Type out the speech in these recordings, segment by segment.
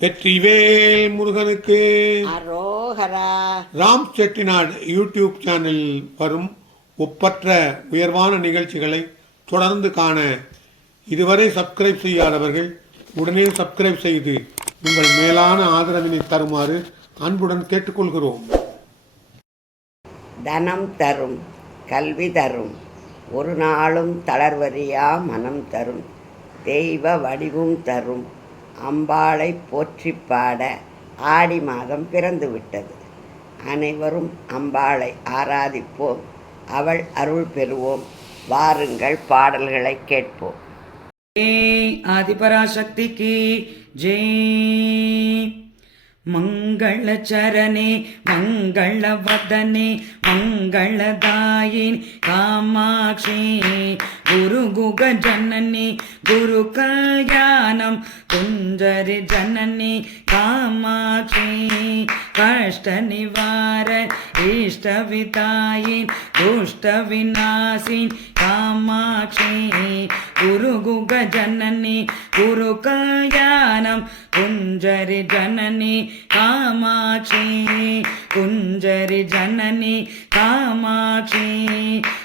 வெற்றிவேல் முருகனுக்கு அரோகரா. ராம் செட்டிநாடு யூடியூப் சேனலில் வரும் ஒப்பற்ற உயர்வான நிகழ்ச்சிகளை தொடர்ந்து காண இதுவரை சப்ஸ்கிரைப் செய்யாதவர்கள் உடனே சப்ஸ்கிரைப் செய்து உங்கள் மேலான ஆதரவினை தருமாறு அன்புடன் கேட்டுக்கொள்கிறோம். தனம் தரும், கல்வி தரும், ஒரு நாளும் தளர்வறியா மனம் தரும், தெய்வ வடிவும் தரும், அம்பாளை போற்றி பாட ஆடி மாதம் பிறந்து விட்டது. அனைவரும் அம்பாளை ஆராதிப்போம், அவள் அருள் பெறுவோம். வாருங்கள், பாடல்களை கேட்போம். ஜெய் ஆதிபராசக்திக்கு ஜெய். மங்களச்சரணே மங்களவதனே மங்களதாயினி காமாட்சி குருகுக ஜனனி குரு கல்யாணம் குஞ்சரி ஜனனி காமாட்சி கஷ்ட நிவார இஷ்ட விதாயின் துஷ்ட விநாசின் காமாட்சி குருகுக ஜனனி குரு கல்யாணம் குஞ்சரி ஜனனி காமாட்சி குஞ்சரி ஜனனி காமாட்சி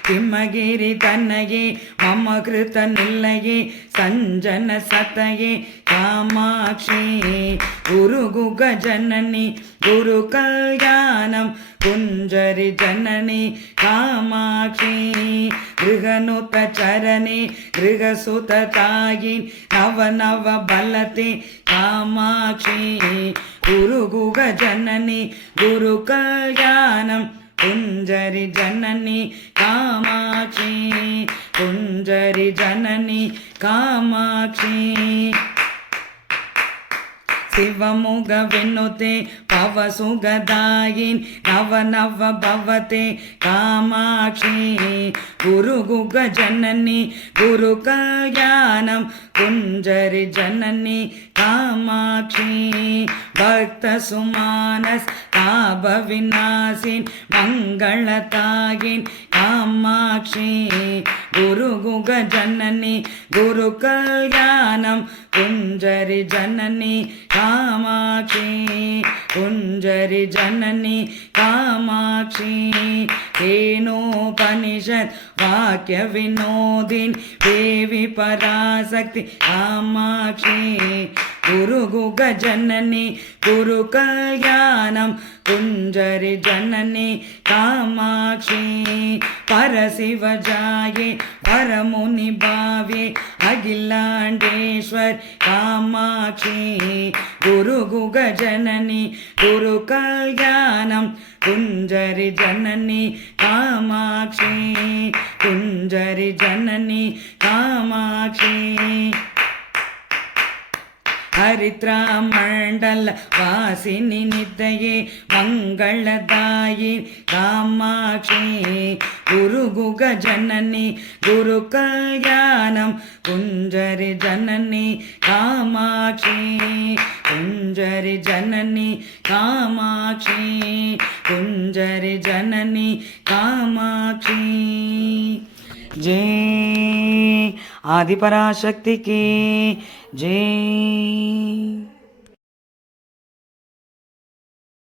கிம்மகிரி தன்னையே மம கிருத்த நில்லையே சஞ்சன சத்தையே காமாட்சி குருகுக ஜனனி குரு கல்யாணம் குஞ்சரி ஜனனி காமாட்சி கிருகனுத்த சரணி கிருகசுத தாயின் நவ நவ பலத்தே காமாட்சி குருகுக ஜனனி குரு கல்யாணம் குஞ்சரி ஜனனி காமாட்சி குஞ்சரி ஜனனி காமாட்சி ಶಿವಮುಗ ವಿನುತೆ ಪವ ಸುಗದಾಯಿನ್ ನವ ನವ ಭವತೆ ಕಾಮಾಕ್ಷಿ ಗುರುಗುಗ ಜನನಿ ಗುರು ಕಲ್ಯಾಣಂ ಕುಂಜರಿ ಜನನಿ ಕಾಮಾಕ್ಷಿ ಭಕ್ತ ಸುಮಾನಸ್ ತಾಪ ವಿನಾಸಿನ್ ಮಂಗಳತಾಯಿನ್ ಕಾಮಾಕ್ಷಿ ಗುರುಗುಗ ಜನನಿ ಗುರು ಕಲ್ಯಾಣಂ ಕುಂಜರಿ ಜನನಿ காமாட்சி குஞ்சரி ஜனனி காமாட்சி ஏனோபனிஷத் வாக்கிய வினோதின் தேவி பராசக்தி காமாட்சி குருகுக ஜனனி குரு கல்யாணம் குஞ்சரி ஜனனி காமாட்சி பரசிவஜாயே பரமுனி பாவே அகிலாண்டேஸ்வர் காமாட்சி குருகுக ஜனனி குரு கல்யாணம் குஞ்சரி ஜனனி காமாட்சி குஞ்சரி ஜனனி காமாட்சி ஹரித்ரா மண்டல வாசினி நித்தையே மங்களதாயி காமாட்சி குருகுக ஜனனி குரு கல்யாணம் குஞ்சரி ஜனனி காமாட்சி குஞ்சரி ஜனனி காமாட்சி குஞ்சரி ஜனனி காமாட்சி जय आदिपराशक्ति की जय।